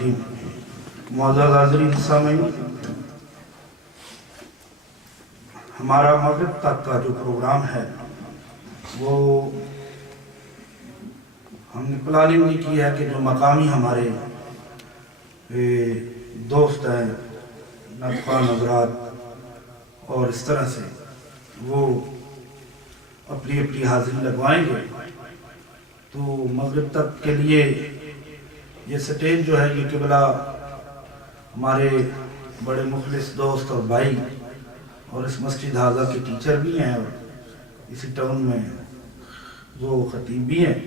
الرحیم. معزز حاضرین سامعین، ہمارا مغرب تک کا جو پروگرام ہے وہ ہم نے پلاننگ نہیں کی ہے کہ جو مقامی ہمارے دوست ہیں نطفان حضرات اور اس طرح سے وہ اپنی اپنی حاضری لگوائیں گے، تو مغرب تک کے لیے یہ سٹیج جو ہے یہ قبلہ ہمارے بڑے مخلص دوست اور بھائی اور اس مسجد حاضہ کے ٹیچر بھی ہیں اور اسی ٹاؤن میں وہ خطیب بھی ہیں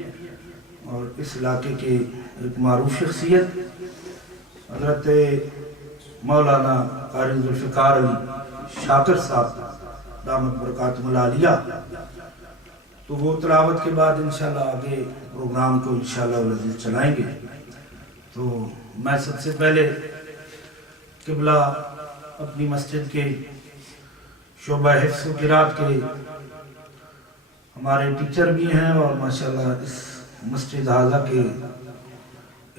اور اس علاقے کے ایک معروف شخصیت حضرت مولانا قاری ذوالفقار علی شاکر صاحب دامت برکاتہم العالیہ. تو وہ تلاوت کے بعد انشاءاللہ آگے پروگرام کو انشاءاللہ العزیز چلائیں گے. تو میں سب سے پہلے قبلہ اپنی مسجد کے شعبہ حفظ و قرات کے ہمارے ٹیچر بھی ہیں اور ماشاءاللہ اس مسجد حاضہ کے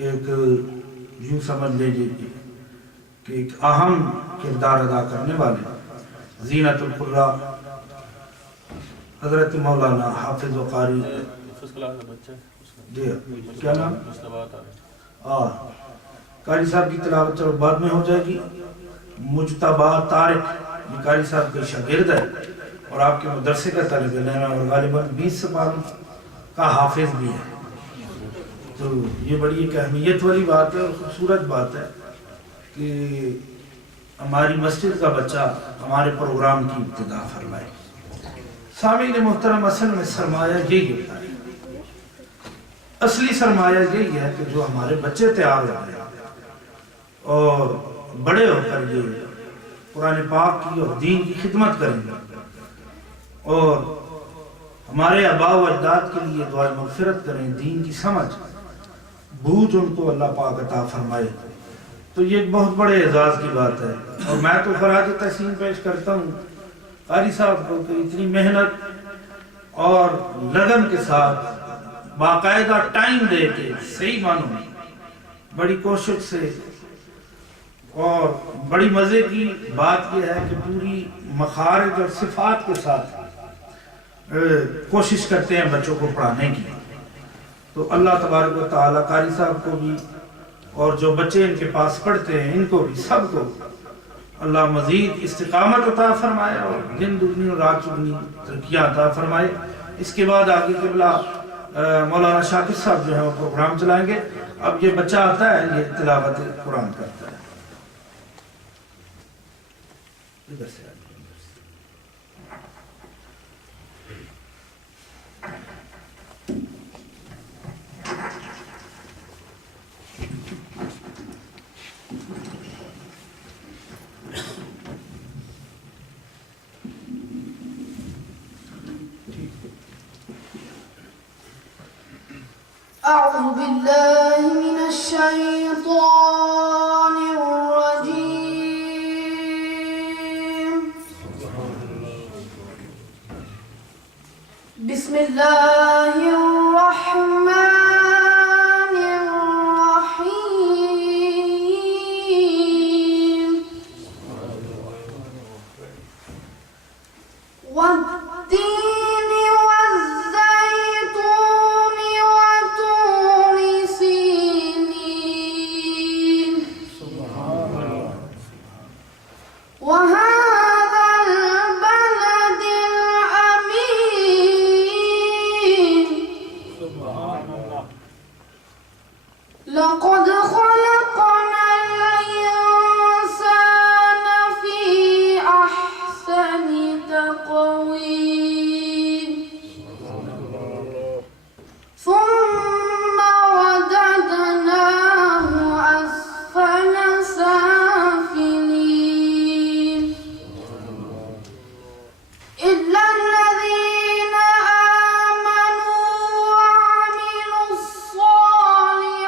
ایک یوں سمجھ لیجیے کہ ایک اہم کردار ادا کرنے والے زینت القراء حضرت مولانا حافظ و قاری کیا نام قاری صاحب کی تلاوت چلو بعد میں ہو جائے گی. مجتبیٰ طارق یہ قاری صاحب کے شاگرد ہے اور آپ کے مدرسے کا طالب علم ہے اور غالباً 20 سال کا حافظ بھی ہے. تو یہ بڑی ایک اہمیت والی بات ہے اور خوبصورت بات ہے کہ ہماری مسجد کا بچہ ہمارے پروگرام کی ابتدا فرمائے. سامعین محترم، اصل میں سرمایہ یہی ہوتا ہے، اصلی سرمایہ یہی ہے کہ جو ہمارے بچے تیار ہو گئے اور بڑے ہو کر یہ قرآن پاک کی اور دین کی خدمت کریں گے اور ہمارے آباء و اجداد کے لیے دعا مغفرت کریں، دین کی سمجھ بوجھ ان کو اللہ پاک عطا فرمائے. تو یہ ایک بہت بڑے اعزاز کی بات ہے اور میں تو خراج تحسین پیش کرتا ہوں قاری صاحب کو کہ اتنی محنت اور لگن کے ساتھ باقاعدہ ٹائم دے کے صحیح معنوں میں بڑی کوشش سے اور بڑی مزے کی بات یہ ہے کہ پوری مخارج اور صفات کے ساتھ کوشش کرتے ہیں بچوں کو پڑھانے کی. تو اللہ تبارک و تعالیٰ قاری صاحب کو بھی اور جو بچے ان کے پاس پڑھتے ہیں ان کو بھی سب کو اللہ مزید استقامت عطا فرمائے اور دن دگنی اور رات چگنی ترقیاں عطا فرمائے. اس کے بعد آگے قبلہ مولانا شاکر صاحب جو ہے وہ پروگرام چلائیں گے. اب یہ بچہ آتا ہے یہ تلاوت قرآن کرتا ہے. ادھر سے أعوذ بالله من الشيطان الرجيم. بسم الله الرحمن الرحيم. والتين والزيتون وطور سينين وهذا البلد الأمين. لقد خلقنا الإنسان في أحسن تقويم ثم رددناه أسفل سافلين إلا الذين آمنوا وعملوا الصالحات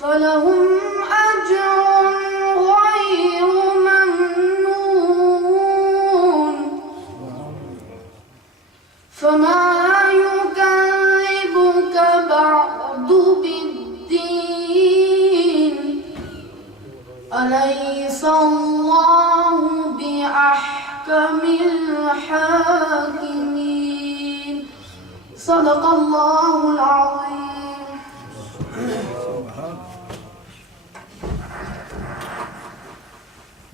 فلهم أجر غير ممنون. فما يكذبك بعد فالله بأحكم الحاكمين. صدق الله العظيم.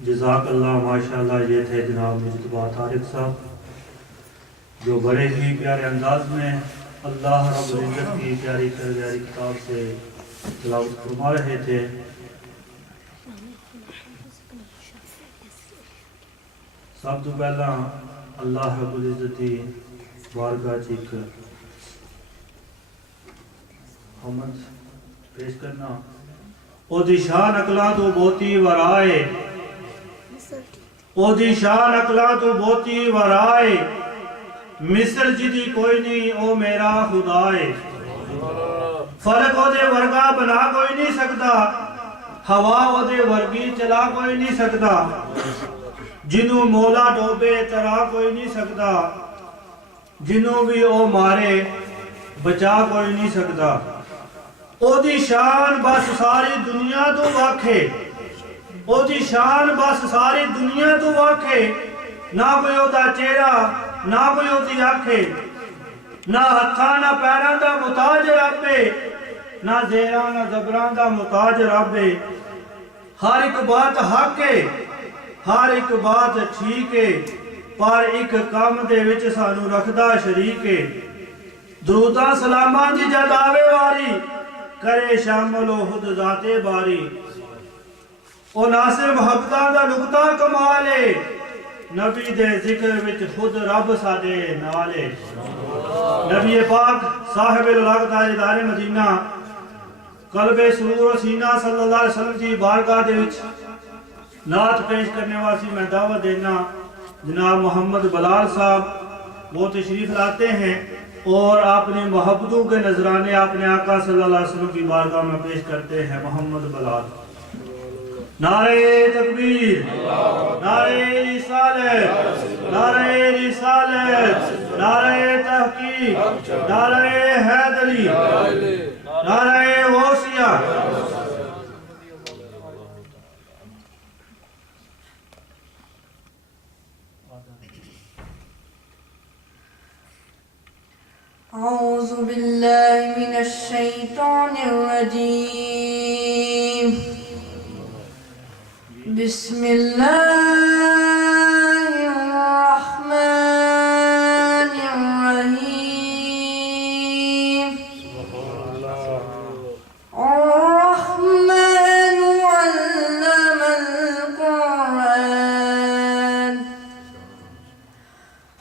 جزاک اللہ. ماشاءاللہ یہ تھے جناب مجتبیٰ طارق صاحب جو بڑے ہی پیارے انداز میں اللہ رب العزت کی پیاری پیاری کتاب سے تلاوت فرما رہے تھے. سب تو پہلا اللہ رب العزت کی بارگاہ چیک حمد پیش کرنا. او دی شان اقلا تو بہتی ورائے، او دی شان اقلا تو بہتی ورائے، مصر جدی کوئی نہیں او میرا خدائے. فلک او دے ورگا بنا کوئی نہیں سکتا، ہوا او دے ورگی چلا کوئی نہیں سکتا، جنوں مولا ڈوبے ترا کوئی نہیں سکتا، جنوں بھی او مارے بچا کوئی نہیں سکتا. او دی شان بس ساری دنیا تو واکھے، او دی شان بس ساری دنیا تو واکھے. نہ کوئی او دا چہرہ نہ کوئی او دی آنکھیں، نہ ہتھاں نہ پیراں دا محتاج ربے، نہ زیراں نہ زبراں دا محتاج ربے. ہر ایک بات حق ہے، ہر ایک بات ٹھیک ہے، پر ایک کام دے وچ سانو رکھدا شریک ہے. دروداں سلاماں دی جد آوے واری، کرے شامل و خود ذات باری. او ناصر محبتاں دا نقطہ کمال ہے، نبی دے ذکر وچ خود رب ساڈے نالے. نبی پاک صاحب الحق تاجدار مدینہ قلب سرور و سینہ صلی اللہ علیہ وسلم کی بارگاہ دے وچ نعت پیش کرنے واسی میں دعوت دینا. جناب محمد بلال صاحب وہ تشریف لاتے ہیں اور اپنی محبتوں کے نذرانے اپنے آقا صلی اللہ علیہ وسلم کی بارگاہ میں پیش کرتے ہیں. محمد بلال. نعرہ تکبیر، نعرہ رسالت، نعرہ رسالت، نعرہ تحقیق، نعرہ حیدری، نعرہ غوثیہ. أعوذ بالله من الشيطان الرجيم. بسم الله الرحمن الرحيم. الرحمن علم القرآن،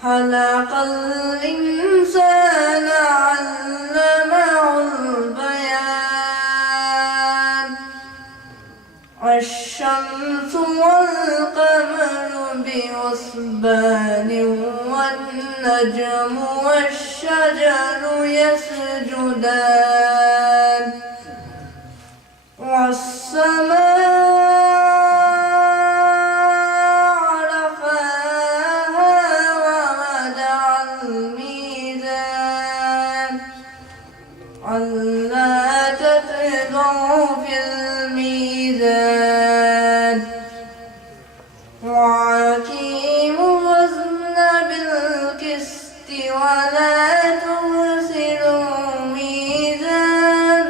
خلق الإنسان علمه البيان. الشمس والقمر بحسبان، والنجم والشجر يسجدان. والسماء رفعها ووضع الميزان، ألا تطغوا في الميزان. وأقيموا الوزن بالقسط ولا تخسروا الميزان.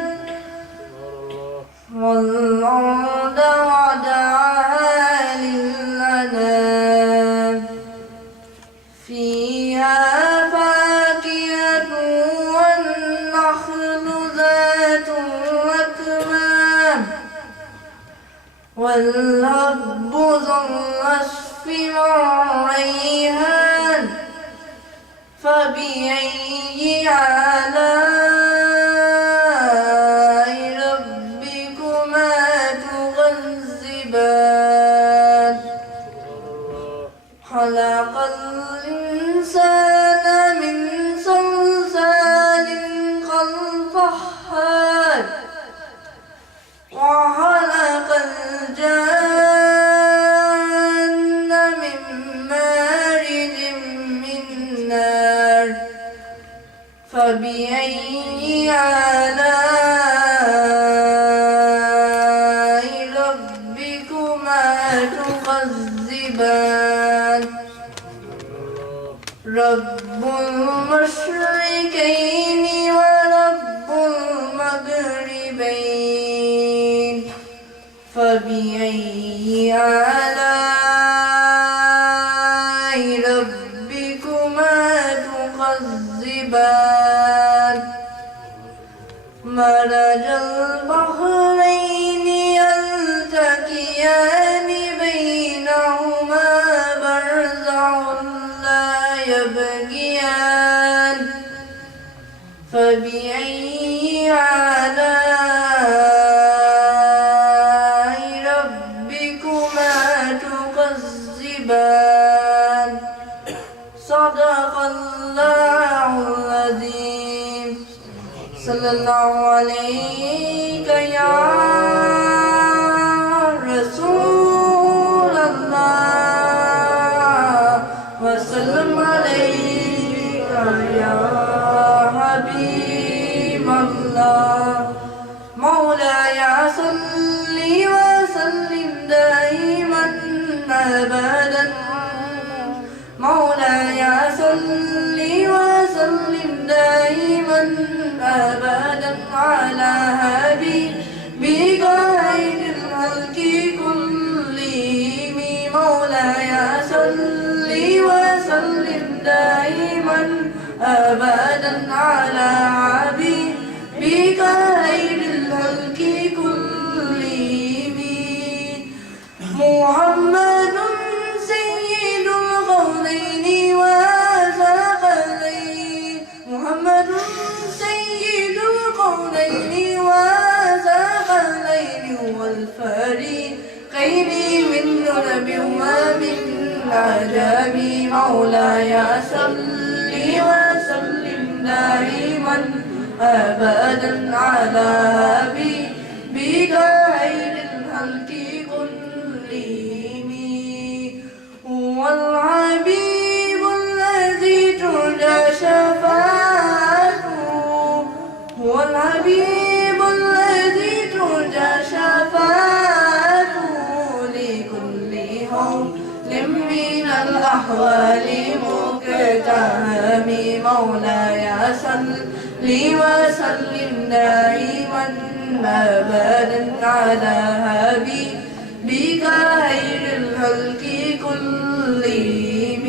والأرض وضعها للأنام، فيها فاكهة والنخل ذات الأكمام، والهب ذو العصف والريحان. فبأي آلاء ربكما تكذبان. خلق الإنسان من صلصال كالفخار، وخلق الجن من مارج من نار. فبأي آلاء ربكما فبأي آلاء ربكما تكذبان مرج البحرين يلتقيان بينهما برزخ لا يبغيان فبأي آلاء ربكما تكذبان صدق الله العظيم صلى الله عليك يا رسول الله وسلم عليك يا حبيب الله مولاي صل وسلم دائما أبدا مولاي صل وسلم دائما أبدا على حبيبك خير الخلق كلهم مولاي صل وسلم دائما أبدا على حبيبك خير الخلق كلهم محمد سيد القولين وثقلين محمد سيد القولين وثقلين والفريقين من رب ومن عجب مولاي صل وسلم دائما أبدا على حبيبك خير الخلق كلهم هو الحبيب الذي ترجى شفاعته هو الحبيب الذي ترجى شفاعته لكل حول من الأحوال مكتهم مولاي صل وسلم دائما أبدا على حبيبك خير الخلق كلهم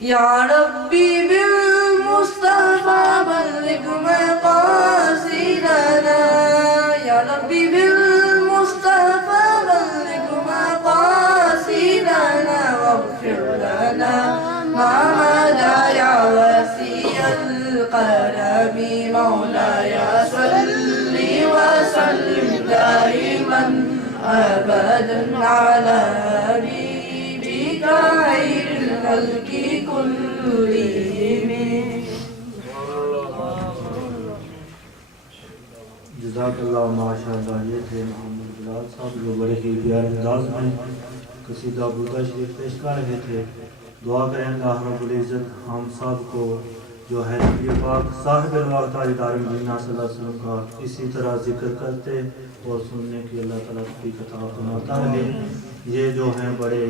يا ربي بالمصطفى بلغ مقاصدنا يا ربي بالمصطفى بلغ مقاصدنا واغفر لنا ما مدى يا وسيع القلم مولاي صل وسلم دائما أبدا على حبيبك خير الخلق كلهم جزاک اللہ ماشاء اللہ. یہ تھے محمد بلال صاحب جو بڑے ہی پیارے انداز میں قصیدہ بودہ شریف پیش کر رہے تھے. دعا کریں اللہ رب العزت ہم سب کو جو ہے نبی پاک صاحب الوقت تاجدار مدینہ صلی اللہ علیہ وسلم کا اسی طرح ذکر کرتے اور سننے کی اللہ تعالیٰ کی عطا فرماتا رہے. یہ جو ہیں بڑے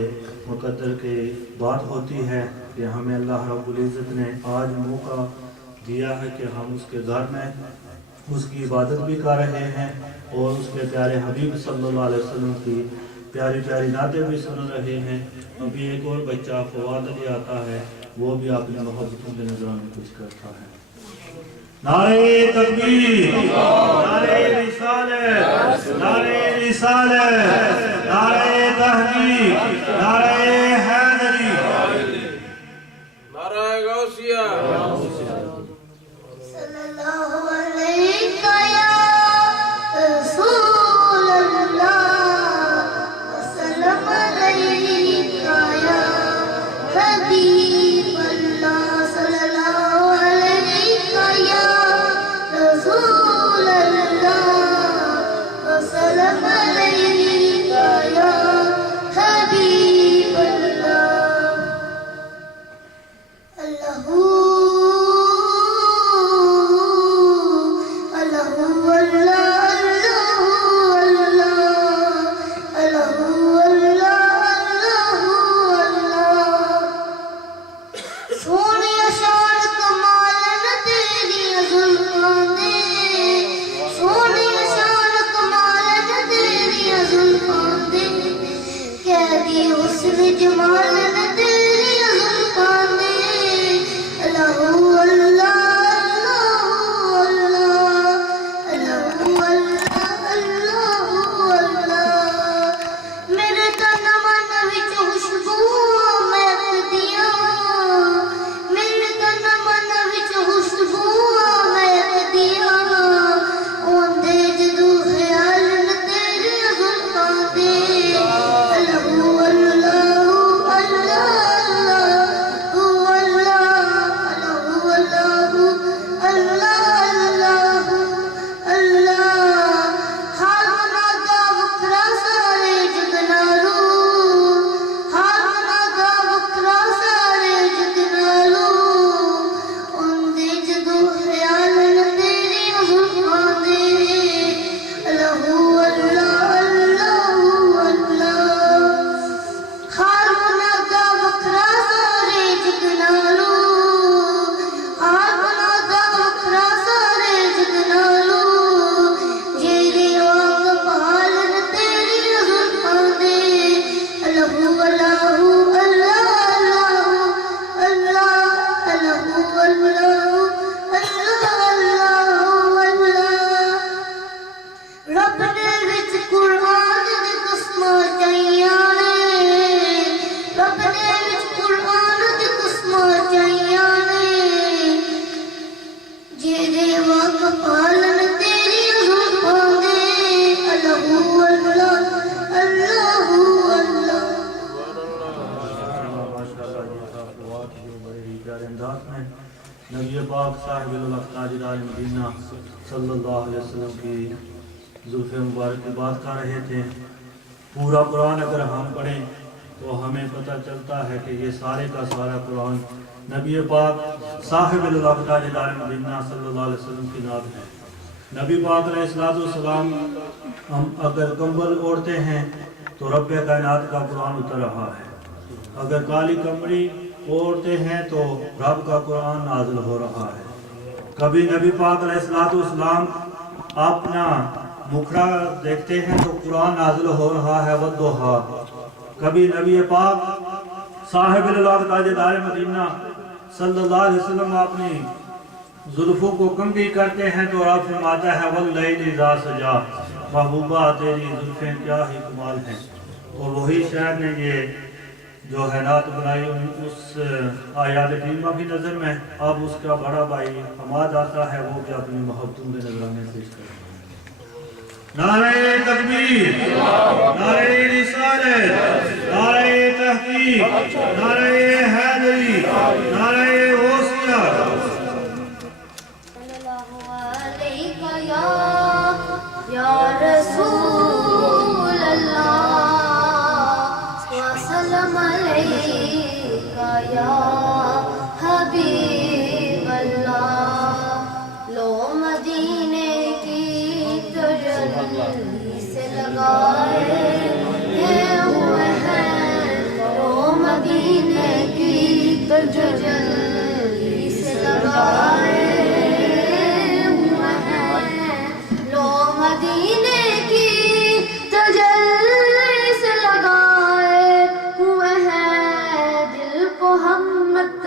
مقدر کی بات ہوتی ہے کہ ہمیں اللہ رب العزت نے آج موقع دیا ہے کہ ہم اس کے گھر میں اس کی عبادت بھی کر رہے ہیں اور اس کے پیارے حبیب صلی اللہ علیہ وسلم کی پیاری پیاری نعتیں بھی سن رہے ہیں. ابھی ایک اور بچہ فواد علی آتا ہے, وہ بھی اپنی محبتوں کے نذرانے کچھ کرتا ہے. نعرہ تکبیر, نعرہ رسالت, نعرہ رسالت, نعرہ تحقیق, نعرہ حیدری, نعرہ غوثیہ. صلی اللہ علیہ یا رسول اللہ وسلم علیہ یا حبیب اللہ صلی اللہ علیہ یا رسول اللہ وسلم علیہ یا حبیب اللہ. اللہ سونی شان کمال جمال نے تیری زلفاں دے اللہ اللہ نبی پاک صاحب الوقت تاجدار مدینہ صلی اللہ علیہ وسلم کی زلف مبارک کی بات کر رہے تھے. پورا قرآن اگر ہم پڑھیں تو ہمیں پتہ چلتا ہے کہ یہ سارے کا سارا قرآن نبی پاک صاحب الوقت تاجدار مدینہ صلی اللہ علیہ وسلم کی نعت ہے. نبی پاک علیہ السلام ہم اگر کمبل اوڑھتے ہیں تو رب کائنات کا قرآن اتر رہا ہے. اگر کالی کمری اوڑھتے ہیں تو رب کا قرآن نازل ہو رہا ہے. کبھی نبی پاک علیہ السلام اپنا مکھڑا دیکھتے ہیں تو قرآن نازل ہو رہا ہے والضحیٰ. کبھی نبی پاک صاحب الوقت تاجدار مدینہ صلی اللہ علیہ وسلم اپنی زلفوں کو کنگھی کرتے ہیں تو رب فرماتا ہے واللیل اذا سجا. محبوبہ تیری زلفیں کیا ہی کمال ہیں. اور وہی شاعر نے یہ جو حیرات بنائی اس آیات کریمہ کی نظر میں اب اس کا بڑا بھائی حماد آتا ہے وہ بھی اپنی محبتوں کے نظرانے پیش کرتا ہے. نعرہ تکبیر، نعرہ رسالت، نعرہ تحقیق، نعرہ حیدری، نعرہ غوثیہ. یا رسول اللہ وسلم علیکہ یا حبیب اللہ. لو مدینے کی تجلی سے لگائے ہوئے ہیں، لو مدینے کی تجلی سے لگائے ہوئے ہیں، لو مدینے کی تجلی سے لگائے ہوئے ہیں. دل کو ہم مت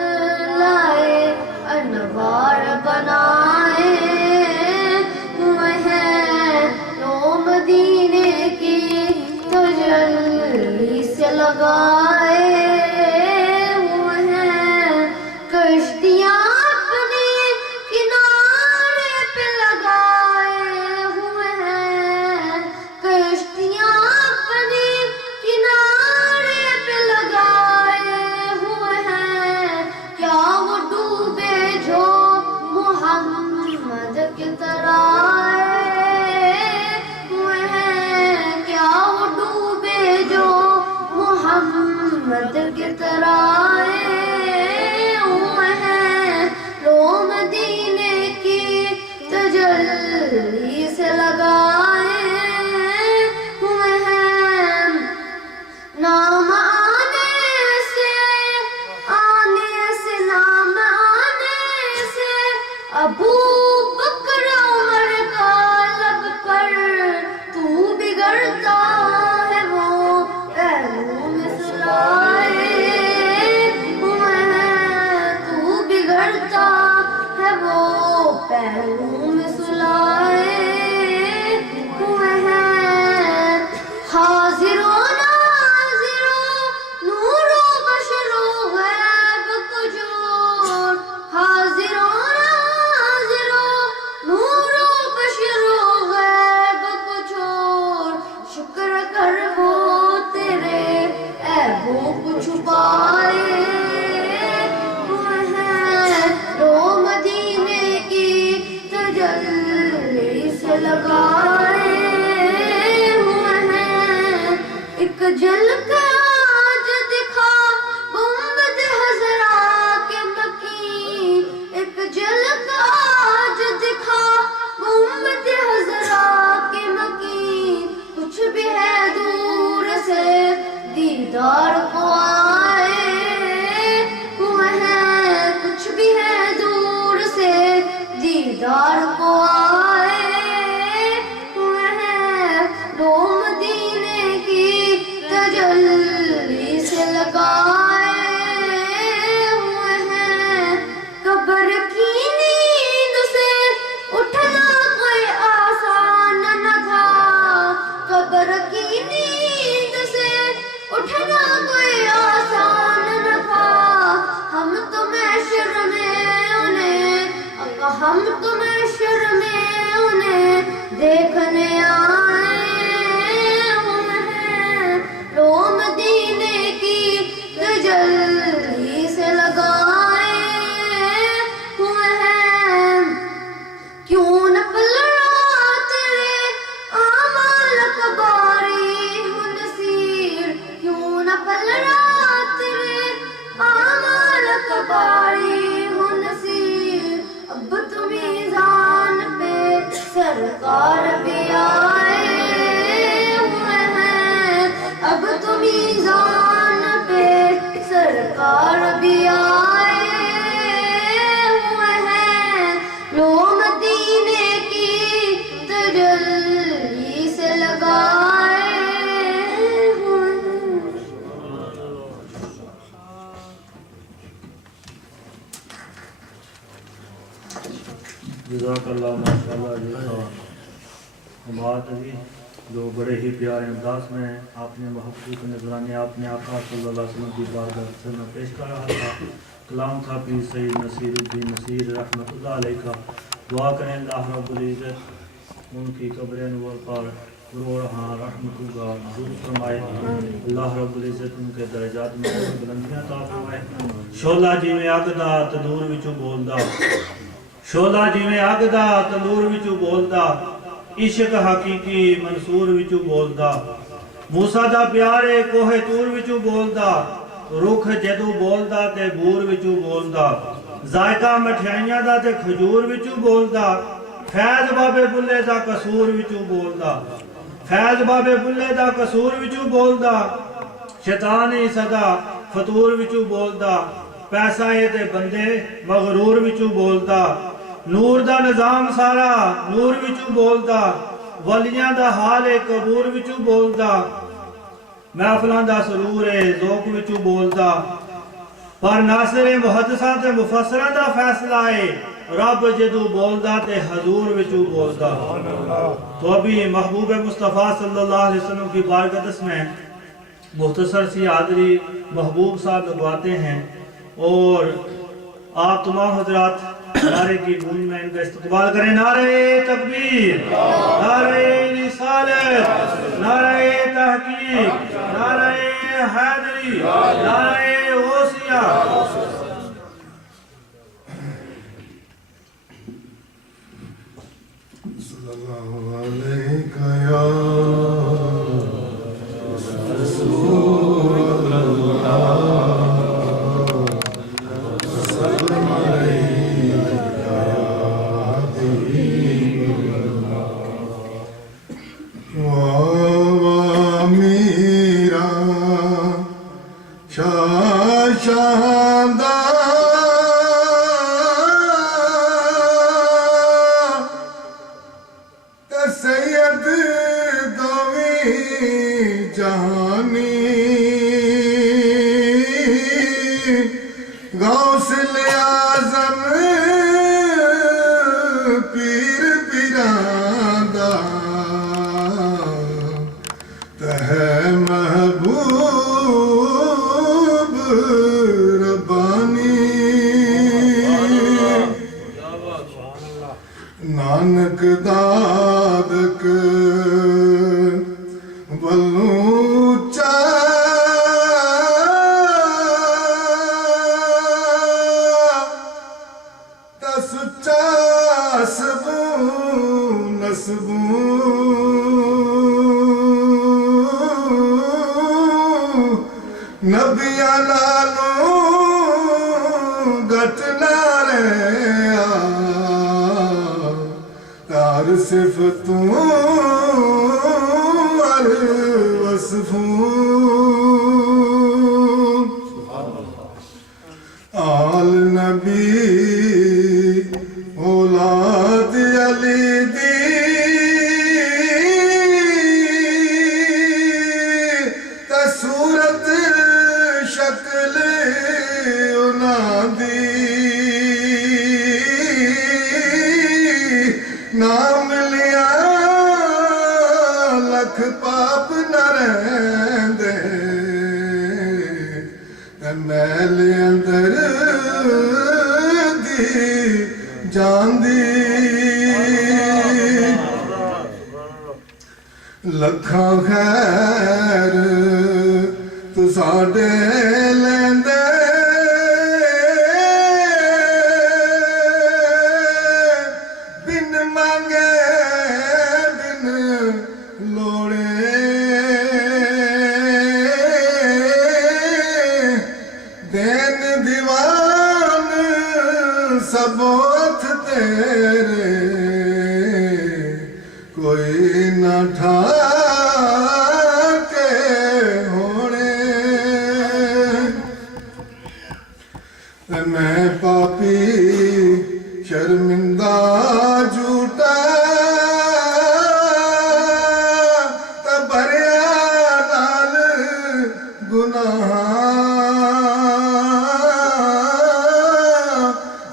لائے انوار بنائے ہوئے ہیں، لو مدینے کی تجلی سے لگائے ہوئے ہیں. کشتیاں اپنی کنارے پہ لگائے ہوئے ہیں، کشتیاں اپنی کنارے پہ لگائے ہوئے ہیں. کیا وہ ڈوبے جو محمد کی طرح ہوئے ہیں، کیا وہ ڈوبے جو محمد کی طرح ہوئے ہیں، لو مدینے کی تجلی سے لگائے ہوئے ہیں. نام آنے سے نام آنے سے ابو بکر عمر کا لب پر تو بگڑتا ہے وہ پہلو میں سلائے لگائے ہوئے ہیں، ایک جھلک آج دکھا گنبد خضرا کے مکی، ایک جھلک آج دکھا گنبد خضرا کے مکی، کچھ بھی ہے دور سے دیدار کو آئے ہوئے ہیں، کچھ بھی ہے دور سے دیدار کو آئے ہوئے ہیں، دو مدینے کی تجلی سے لگائے ہوئے ہیں، قبر کی نیند سے اٹھنا کوئی آسان نہ تھا، قبر کی نیند سے اٹھنا کوئی آسان نہ تھا، ہم تو محشر میں انہیں ہم تو محشر میں انہیں دیکھنے آئے ہوئے ہیں، لو مدینے کی تجلی سے لگائے ہوئے ہیں، کیوں نہ پلڑا تیرے اعمال کا باری ہو نصیر، کیوں نہ پلڑا تیرے اعمال کا باری ہو نصیر، اب تو میزان پہ سرکار بھی آئے ہوئے ہیں، اب تو میزان پہ سرکار بھی آئے ہوئے ہیں، لو مدینے کی تجلی سے لگائے ہوئے ہیں۔ جزاک اللہ ماشاءاللہ جی بات ابھی جو بڑے ہی پیارے انداز میں آپ نے محبوب نذرانے آپ نے آقا صلی اللہ علیہ وسلم کی بارگاہ میں پیش کر رہا تھا، کلام تھا پیر سید نصیر الدین نصیر رحمۃ اللہ علیہ کا، دعا کریں اللہ رب العزت ان کی قبر انور پر روحاں رحمت کا نزول فرمائے، اللہ رب العزت ان کے درجات میں بلندیاں عطا فرمائے۔ شولا جی میں اگ دا تندور وچوں بولدا، شولا جی میں اگ دا تندور وچوں بولدا، عشق حقیقی منصور وچوں بولدا، موسیٰ دا پیارے کوہ تور وچوں بولدا، رخ جدوں بولدا تے بور وچوں بولدا، ذائقہ مٹھائیاں دا تے کھجور وچوں بولدا، فیض بابے بلے دا قصور وچوں بولدا، فیض بابے بلے دا قصور وچوں بولدا، شیطانی صدا فطور وچوں بولدا، پیسہ تے بندے مغرور وچوں بولدا، نور دا نظام سارا نور وچوں بولدا، ولیاں دا حال قبور وچوں بولدا، محفلاں دا سرور ذوق وچوں بولدا، پر ناصر محدثاں تے مفسراں دا فیصلہ ہے، رب جدوں بولدا تے حضور وچوں بولدا۔ تو ابھی محبوب مصطفیٰ صلی اللہ علیہ وسلم کی بارگاہ میں مختصر سی حاضری محبوب صاحب لگواتے ہیں، اور آپ تمام حضرات نعرے کی گونج میں ان کا استقبال کریں۔ نعرہ تکبیر، نعرہ رسالت، نعرہ تحقیق، نعرہ حیدری، نعرہ غوثیہ۔ صلی اللہ علیہ یا رسول اللہ، سید دوی جہانی غوث اعظم پیر پیران دا تہ محبوب ربانی نانک دادک بلوچا سچا سبو نس وسبو نبیاں نالوں گٹ نہ رہیا تار صفتوں اور وصفوں آل نبی اولاد علی دی تے صورت شکل انہاں دی نام لیا لکھ پاپ نہ رہندے تے میل اندر دی جان دی لکھاں خیر تو ساڈے لیندے بن مانگے بن لوڑے دین دیوان سب ہتھ تیرے کوئی نہ ٹھا کے ہونے میں پاپی شرمندہ جھوٹا تے بھریا نال گناہ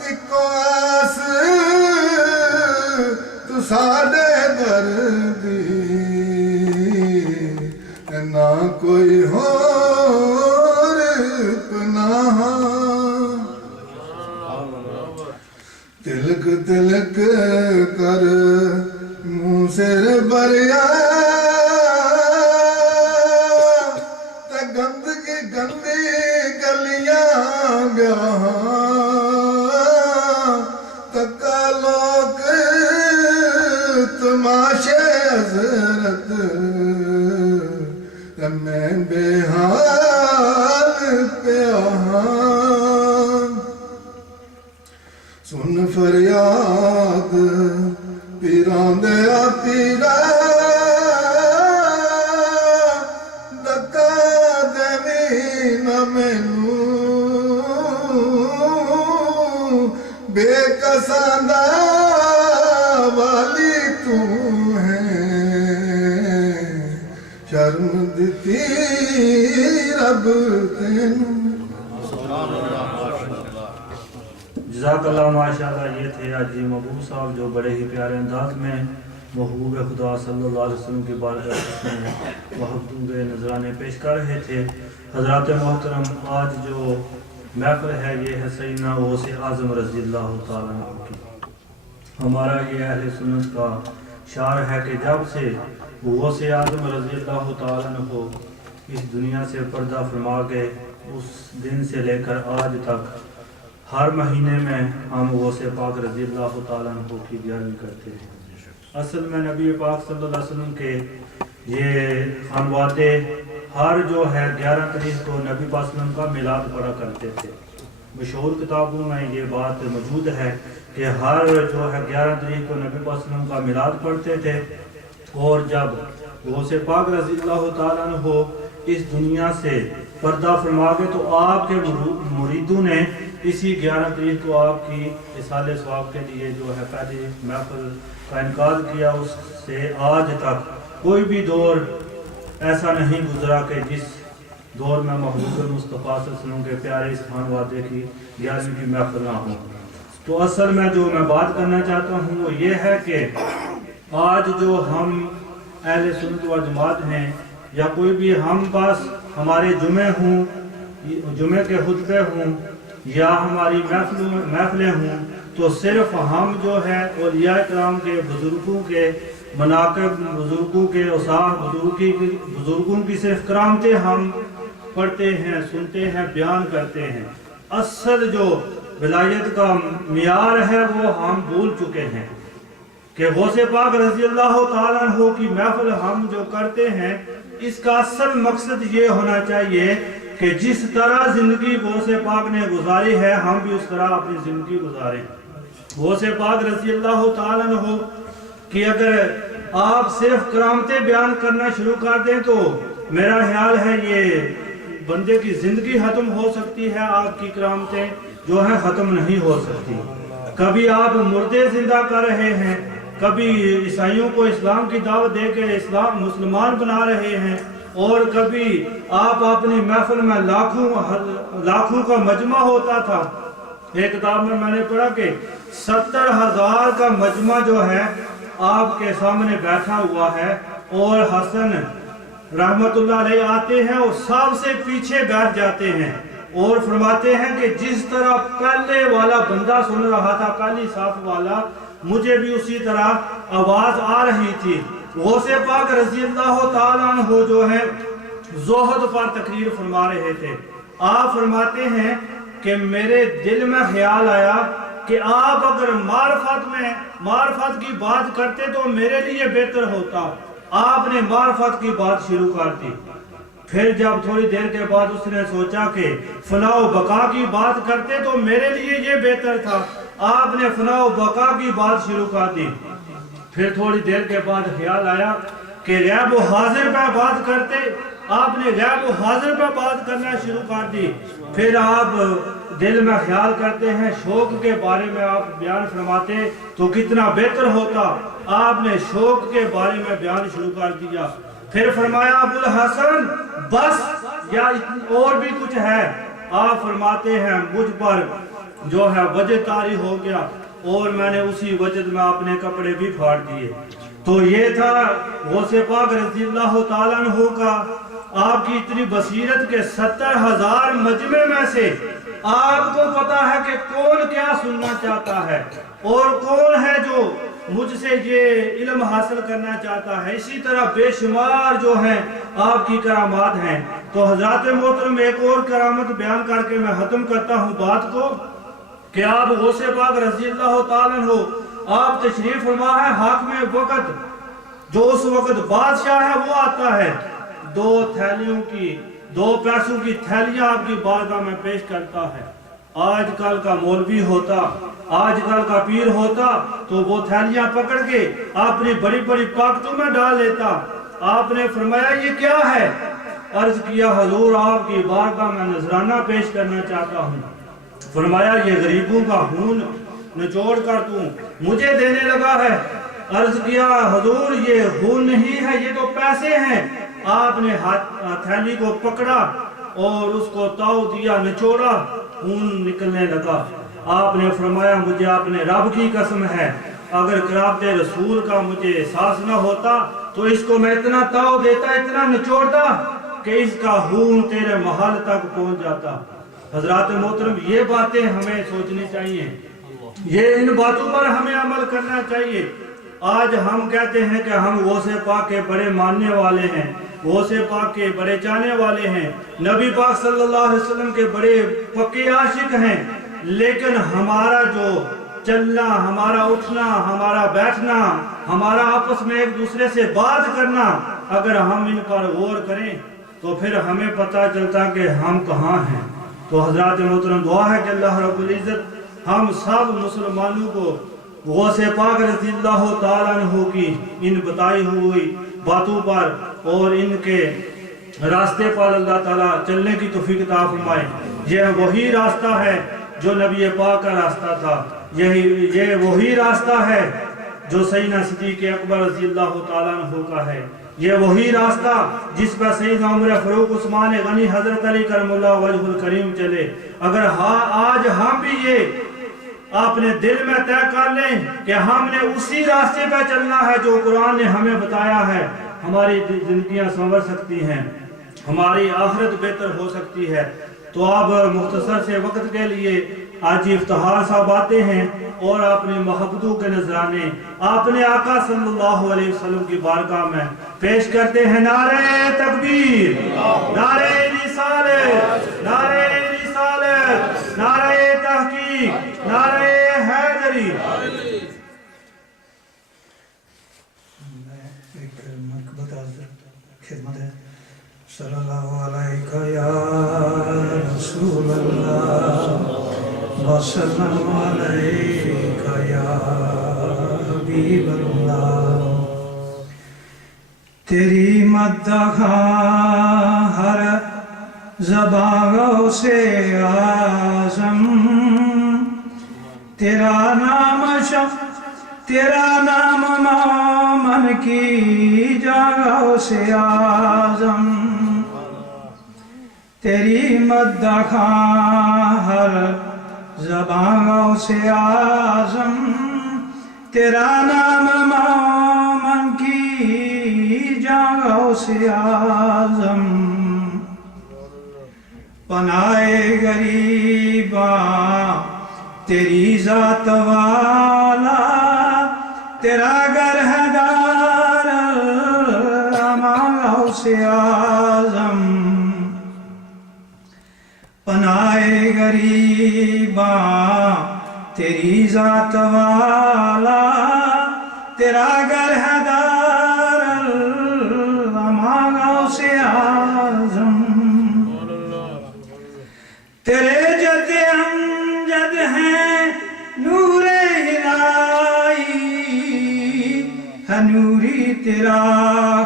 اکو آس تو ساڈے در دی نہ کوئی ہور پناہ تلک تلک کر منہ سر بریا تے گندگی گندی گلیاں گیا تکا لوگ تماشے حضرت تے میں بے حال پیا سن فریاد پیران دیا پیرا دکا دیوی نہ مینوں بے کساندہ والی تو ہے شرم دیتی رب تینوں جزاک اللہ ماشاءاللہ. یہ تھے حاجی محبوب صاحب جو بڑے ہی پیارے انداز میں محبوب خدا صلی اللہ علیہ وسلم کی بارگاہ میں محبوب نذرانے پیش کر رہے تھے. حضرات محترم آج جو محفل ہے یہ ہے سیدنا غوث اعظم رضی اللہ تعالیٰ عنہ کی. ہمارا یہ اہل سنت کا شعار ہے کہ جب سے غوث اعظم رضی اللہ تعالیٰ عنہ اس دنیا سے پردہ فرما گئے اس دن سے لے کر آج تک ہر مہینے میں ہم غوث پاک رضی اللہ تعالیٰ عنہ کی گیارہویں کرتے ہیں. اصل میں نبی پاک صلی اللہ علیہ وسلم کے یہ خانوادے ہر جو ہے 11 تاریخ کو نبی پاک صلی اللہ علیہ وسلم کا میلاد پڑھا کرتے تھے. مشہور کتابوں میں یہ بات موجود ہے کہ ہر جو ہے 11 تاریخ کو نبی پاک صلی اللہ علیہ وسلم کا میلاد پڑھتے تھے. اور جب غوث پاک رضی اللہ تعالیٰ عنہ اس دنیا سے پردہ فرما گئے تو آپ کے مریدوں نے اسی 11 تاریخ کو آپ کی اصالہ ثواب کے لیے جو ہے پہلی محفل کا انعقاد کیا. اس سے آج تک کوئی بھی دور ایسا نہیں گزرا کہ جس دور میں محبوب مصطفیٰ صلی اللہ علیہ وسلم کے پیارے اس خانوادے کی 11ویں کی محفل نہ ہو. تو اصل میں جو میں بات کرنا چاہتا ہوں وہ یہ ہے کہ آج جو ہم اہل سنت و جماعت ہیں یا کوئی بھی ہم پاس ہمارے جمعے ہوں جمعے کے خطبے ہوں یا ہماری محفلیں ہوں تو صرف ہم جو ہے اولیاء کرام کے بزرگوں کے مناقب بزرگوں کے اوصاف بزرگوں کی صرف کرامتیں ہم پڑھتے ہیں سنتے ہیں بیان کرتے ہیں. اصل جو ولایت کا معیار ہے وہ ہم بھول چکے ہیں. کہ غوث پاک رضی اللہ تعالیٰ عنہ کی محفل ہم جو کرتے ہیں اس کا اصل مقصد یہ ہونا چاہیے کہ جس طرح زندگی غوث پاک نے گزاری ہے ہم بھی اس طرح اپنی زندگی گزاریں. غوث پاک رضی اللہ تعالیٰ عنہ کہ اگر آپ صرف کرامتیں بیان کرنا شروع کر دیں تو میرا خیال ہے یہ بندے کی زندگی ختم ہو سکتی ہے، آپ کی کرامتیں جو ہیں ختم نہیں ہو سکتی. کبھی آپ مردے زندہ کر رہے ہیں، کبھی عیسائیوں کو اسلام کی دعوت دے کے اسلام مسلمان بنا رہے ہیں، اور کبھی آپ اپنی محفل میں لاکھوں کا مجمع ہوتا تھا. ایک کتاب میں نے پڑھا کہ 70,000 کا مجمع جو ہے آپ کے سامنے بیٹھا ہوا ہے، اور حسن رحمت اللہ علیہ آتے ہیں اور سب سے پیچھے بیٹھ جاتے ہیں اور فرماتے ہیں کہ جس طرح پہلے والا بندہ سن رہا تھا، پہلی صف والا، مجھے بھی اسی طرح آواز آ رہی تھی. غوث پاک رضی اللہ تعالیٰ عنہ جو ہے زہد پر تقریر فرما رہے تھے. آپ فرماتے ہیں کہ میرے دل میں خیال آیا کہ آپ اگر معرفت کی بات کرتے تو میرے لیے بہتر ہوتا. آپ نے معرفت کی بات شروع کر دی. پھر جب تھوڑی دیر کے بعد اس نے سوچا کہ فنا و بقا کی بات کرتے تو میرے لیے یہ بہتر تھا. آپ نے فنا و بقا کی بات شروع کر دی. پھر تھوڑی دیر کے بعد خیال آیا کہ غیب و حاضر پہ بات کرتے، آپ نے غیب و حاضر پہ بات کرنا شروع کر دی. پھر آپ دل میں خیال کرتے ہیں شوق کے بارے میں آپ بیان فرماتے تو کتنا بہتر ہوتا. آپ نے شوق کے بارے میں بیان شروع کر دیا. پھر فرمایا ابو الحسن بس یا اور بھی کچھ ہے. آپ فرماتے ہیں مجھ پر جو ہے وجد طاری ہو گیا اور میں نے اسی وجد میں اپنے کپڑے بھی پھاڑ دیے. تو یہ تھا غوث پاک رضی اللہ تعالیٰ عنہ کا. آپ کی اتنی بصیرت کے 70,000 مجمع میں سے آپ کو پتا ہے کہ کون کیا سننا چاہتا ہے اور کون ہے جو مجھ سے یہ علم حاصل کرنا چاہتا ہے. اسی طرح بے شمار جو ہیں آپ کی کرامات ہیں. تو حضرات محترم ایک اور کرامت بیان کر کے میں ختم کرتا ہوں بات کو کہ آپ غوث پاک رضی اللہ تعالیٰ عنہ آپ تشریف فرما ہے حاکم وقت، جو اس وقت بادشاہ ہے وہ آتا ہے، 2 پیسوں کی تھیلیاں آپ کی بارگاہ میں پیش کرتا ہے. آج کل کا مولوی ہوتا، آج کل کا پیر ہوتا تو وہ تھیلیاں پکڑ کے اپنی بڑی بڑی پاکٹوں میں ڈال لیتا. آپ نے فرمایا یہ کیا ہے؟ عرض کیا حضور آپ کی بارگاہ میں نذرانہ پیش کرنا چاہتا ہوں. فرمایا یہ غریبوں کا خون نچوڑ کر تو مجھے دینے لگا ہے. عرض کیا حضور یہ خون نہیں ہے، یہ تو پیسے ہیں. آپ نے تھیلی کو پکڑا اور اس کو تاؤ دیا، نچوڑا، خون نکلنے لگا. آپ نے فرمایا مجھے اپنے رب کی قسم ہے اگر کرامت رسول کا مجھے احساس نہ ہوتا تو اس کو میں اتنا تاؤ دیتا، اتنا نچوڑتا کہ اس کا خون تیرے محل تک پہنچ جاتا. حضرات محترم یہ باتیں ہمیں سوچنی چاہیے، یہ ان باتوں پر ہمیں عمل کرنا چاہیے. آج ہم کہتے ہیں کہ ہم غوث پاک کے بڑے ماننے والے ہیں، غوث پاک کے بڑے چاہنے والے ہیں، نبی پاک صلی اللہ علیہ وسلم کے بڑے پکے عاشق ہیں، لیکن ہمارا جو چلنا، ہمارا اٹھنا، ہمارا بیٹھنا، ہمارا آپس میں ایک دوسرے سے بات کرنا، اگر ہم ان پر غور کریں تو پھر ہمیں پتہ چلتا کہ ہم کہاں ہیں. تو حضرات محترم دعا ہے کہ اللہ رب العزت ہم سب مسلمانوں کو غوث پاک رضی اللہ تعالیٰ عنہ کی ان بتائی ہوئی باتوں پر اور ان کے راستے پر اللہ تعالیٰ چلنے کی توفیق عطا فرمائے. یہ وہی راستہ ہے جو نبی پاک کا راستہ تھا، یہ وہی راستہ ہے جو سیدنا صدیق اکبر رضی اللہ تعالیٰ عنہ کا ہے. یہ وہی راستہ جس پر سیدنا عمر فاروق عثمان غنی حضرت علی کرم اللہ وجہ الکریم چلے. اگر آج ہم بھی یہ اپنے دل میں طے کر لیں کہ ہم نے اسی راستے پہ چلنا ہے جو قرآن نے ہمیں بتایا ہے، ہماری زندگیاں سنور سکتی ہیں، ہماری آخرت بہتر ہو سکتی ہے. تو اب مختصر سے وقت کے لیے آج افتخار صاحب آتے ہیں اور اپنی محبتوں کے نذرانے اپنے آقا صلی اللہ علیہ وسلم کی بارگاہ میں پیش کرتے ہیں. نعرہ تکبیر، نعرہ رسالت، نعرہ رسالت، نعرہ تحقیق، نعرہ حیدری. میں ایک منقبت خدمت ہے. صلی اللہ علیہ یا رسول اللہ وسلم علیہ یا حبیب اللہ. تیری مدح ہر زبان سے اعظم، تیرا نام تیرا نام مومن کی جگہ سے اعظم. تیری مدح ہر زبان سے اعظم، تیرا نام مومن کی جگہ سے اعظم. پناہ غریباں تیری ذات والا، تیرا گھر ہے دار امان سے اعظم. پناہ غریباں تیری ذات والا، تیرا گھر ہے دار امان سے اعظم. تیرے جد امجد ہیں نور الہی، ہے نوری تیرا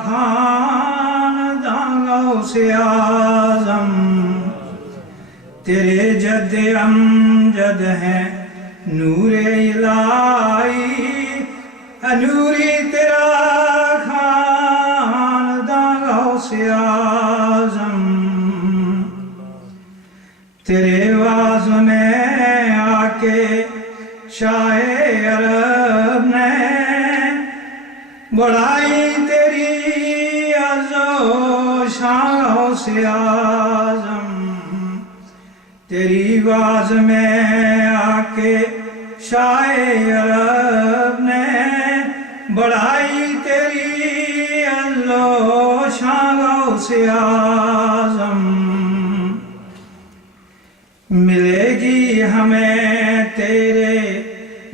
خاندان سے اعظم. تیرے جد امجد ہیں نور الہی، ہے نوری تیرا خاندان سے اعظم. تیرے واز میں آ کے شاہ عرب نے بڑھائی تیری عز و شان سے اعظم. تیری واز میں آ کے شاہ عرب نے بڑھائی تیری عز و شان سے اعظم. ملے گی ہمیں تیرے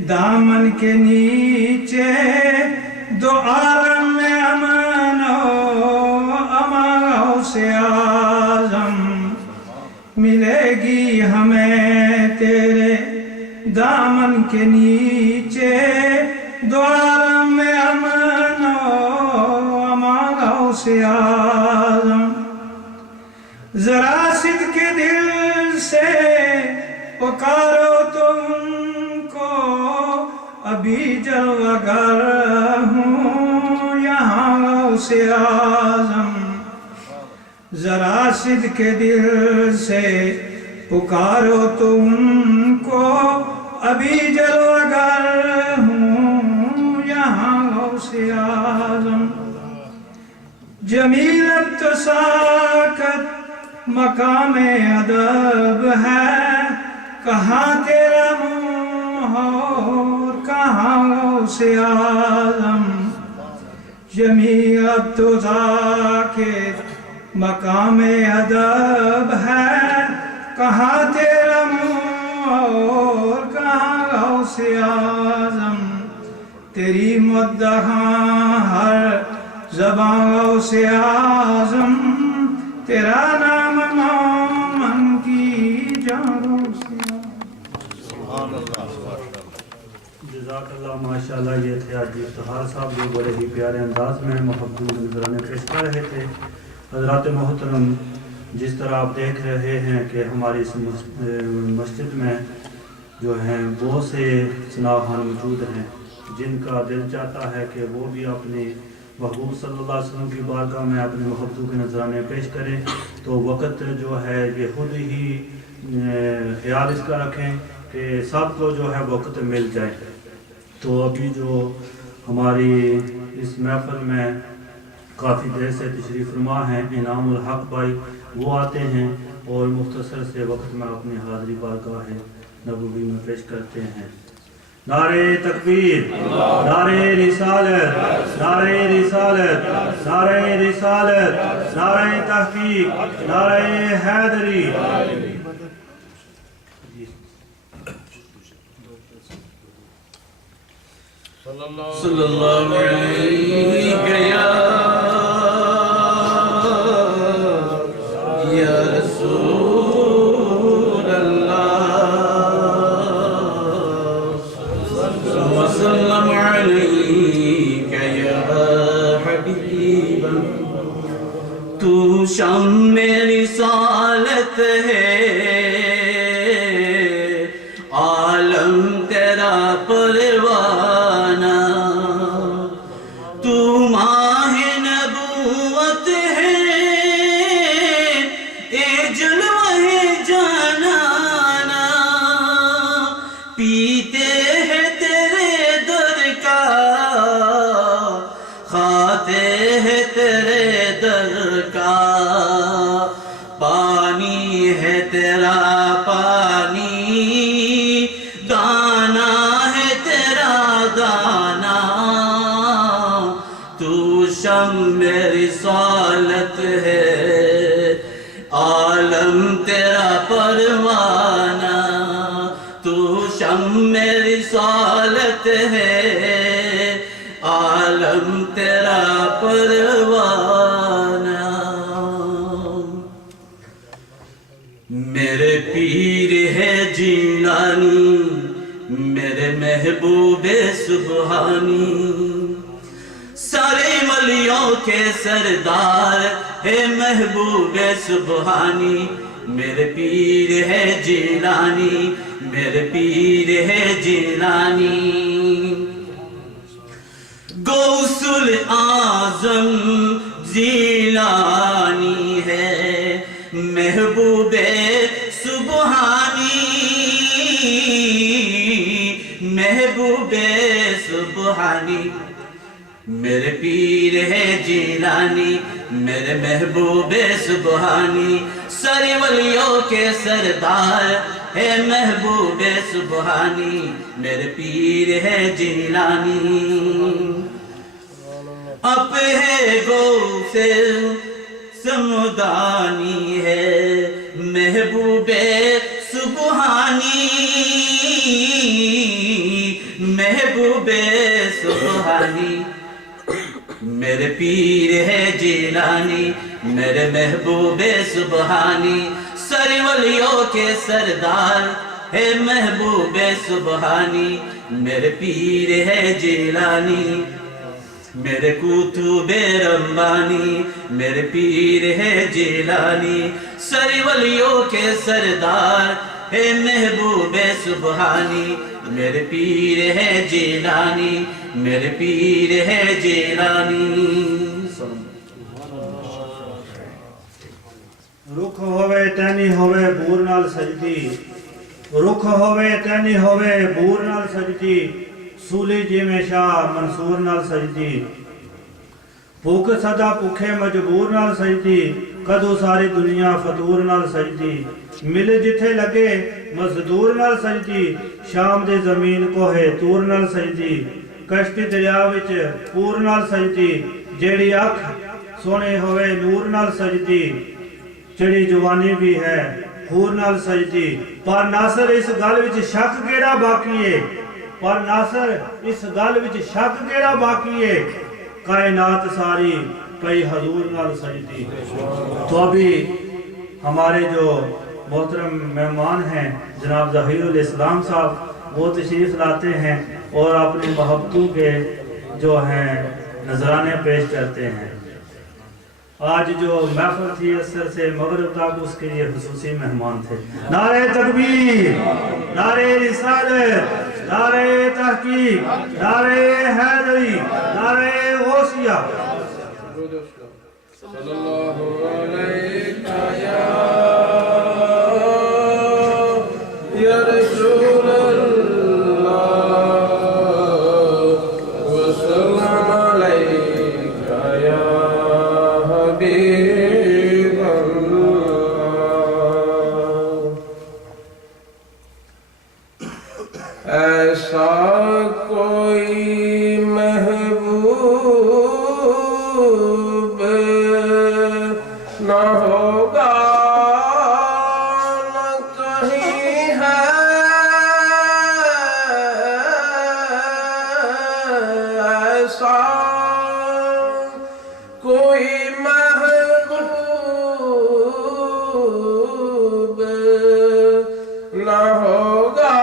دامن کے نیچے دو عالم میں امن و امان سے اعظم. ملے گی ہمیں تیرے دامن کے نیچے دو عالم میں امن و امان سے اعظم. ذرا صدق دل سے پکارو تو ان کو، ابھی جلوہ گر ہوں یہاں سے اعظم. ذرا صدق دل سے پکارو تو ان کو، ابھی جلوہ گر ہوں یہاں سے اعظم. جمیل اب تو ساکت مقام ادب ہے، کہاں تیرا منہ اور کہاں سے اعظم. جمیل اب تو ساکت مقام ادب ہے، کہاں تیرا منہ اور کہاں سے اعظم. تیری مدح ہر زبان سے اعظم، تیرا نام مومن کی جانوں سے. جزاک اللہ ماشاءاللہ. یہ تھے حاجی افتخار صاحب جو بڑے ہی پیارے انداز میں محبوب نذرانے پیش کر رہے تھے. حضرات محترم، جس طرح آپ دیکھ رہے ہیں کہ ہماری اس مسجد میں جو ہیں بہت سے سناخوان موجود ہیں جن کا دل چاہتا ہے کہ وہ بھی اپنی محبوب صلی اللہ علیہ وسلم کی بارگاہ میں اپنے محبوب کے نذرانے پیش کریں. تو وقت جو ہے یہ خود ہی خیال اس کا رکھیں کہ سب کو جو ہے وقت مل جائے. تو ابھی جو ہماری اس محفل میں کافی دیر سے تشریف فرما ہیں انعام الحق بھائی، وہ آتے ہیں اور مختصر سے وقت میں اپنی حاضری بارگاہ نبوی میں پیش کرتے ہیں. نعرہ تکبیر، نعرہ رسالت، نعرہ رسالت، نعرہ رسالت، نعرہ تحقیق، نعرہ حیدری. صلی اللہ علیہ تو شمع رسالت ہے عالم تیرا پروانہ تو ماہ نبوت ہے اے جلوہ جانانا پیتے ہیں تیرے در کا کھاتے ہیں تیرے در کا پانی ہے تیرا پانی دانا ہے تیرا دانا تو شمع رسالت ہے عالم تیرا پروانہ تو شمع رسالت ہے عالم تیرا پروانہ میرے پیر ہے جیلانی میرے محبوب سبحانی سارے ولیوں کے سردار ہے محبوب سبحانی میرے پیر ہے جیلانی میرے پیر ہے جیلانی غوث الاعظم جیلانی ہے محبوب سبحانی محبوب سبحانی میرے پیر ہے جیلانی میرے محبوب سبحانی سارے ولیوں کے سردار ہے محبوب سبحانی میرے پیر ہے جیلانی اب ہے غوث سمدانی ہے محبوب سبحانی محبوب سبحانی میرے پیر ہے جیلانی میرے محبوب سبحانی سارے ولیوں کے سردار ہے محبوب سبحانی میرے پیر ہے جیلانی میرے قطب ربانی میرے پیر ہے جیلانی سارے ولیوں کے سردار ہے محبوب سبحانی میرے پیر ہے جیلانی میرے پیر ہے جیلانی رخ ہووے تینی ہووے بور نال سجدی رخ ہووے تینی ہووے بور نال سجدی سولی جی میں شاہ منصور نال سجدی بھوک صدا بھوکے مجبور نال سجدی کدو ساری دنیا فطور نال سجدی مل جتھے لگے مزدور نال سجدی شام دے زمین کوہے تور نال سجدی کشتی دریا وچ پور نال سجدی جیڑی اکھ سونے ہوئے نور نال سجدی چڑی جوانی بھی ہے حور نال سجدی پر ناصر اس گل وچ شک کیڑا باقی ہے پر ناصر اس گل وچ شک کیڑا باقی ہے کائنات ساری کئی حضور نال سجدی تو ابھی ہمارے جو محترم مہمان ہیں جناب ظہیر الاسلام صاحب وہ تشریف لاتے ہیں اور اپنی محبتوں کے جو ہیں نذرانے پیش کرتے ہیں آج جو محفل تھی اثر سے مغرب تک اس کے لیے خصوصی مہمان تھے نعرہ تکبیر نعرہ رسالت نعرہ تحقیق نعرہ حیدری نعرہ غوثیہ صلی اللہ علیہ یا رسول اللہ وسلم علیکہ یا حبیب اللہ ایسا کوئی محبوب نہ ہوگا نہ کہیں ہے ایسا کوئی محبوب نہ ہوگا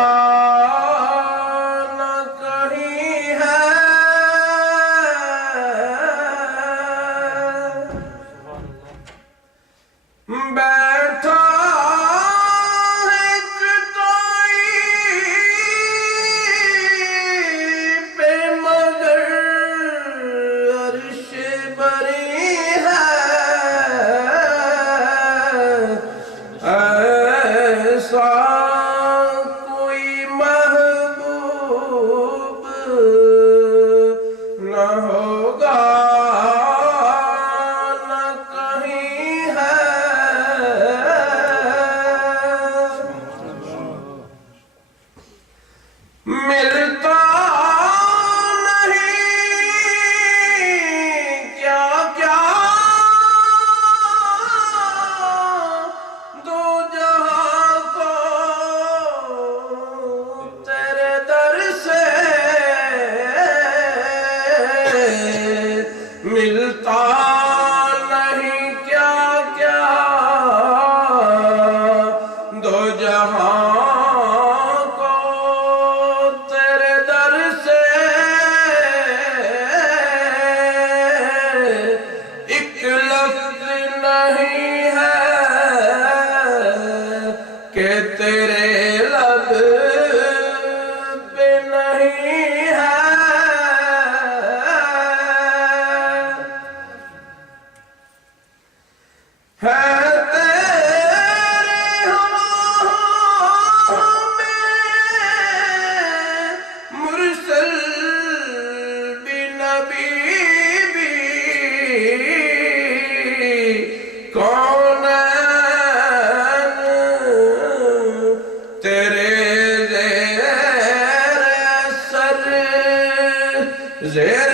زیر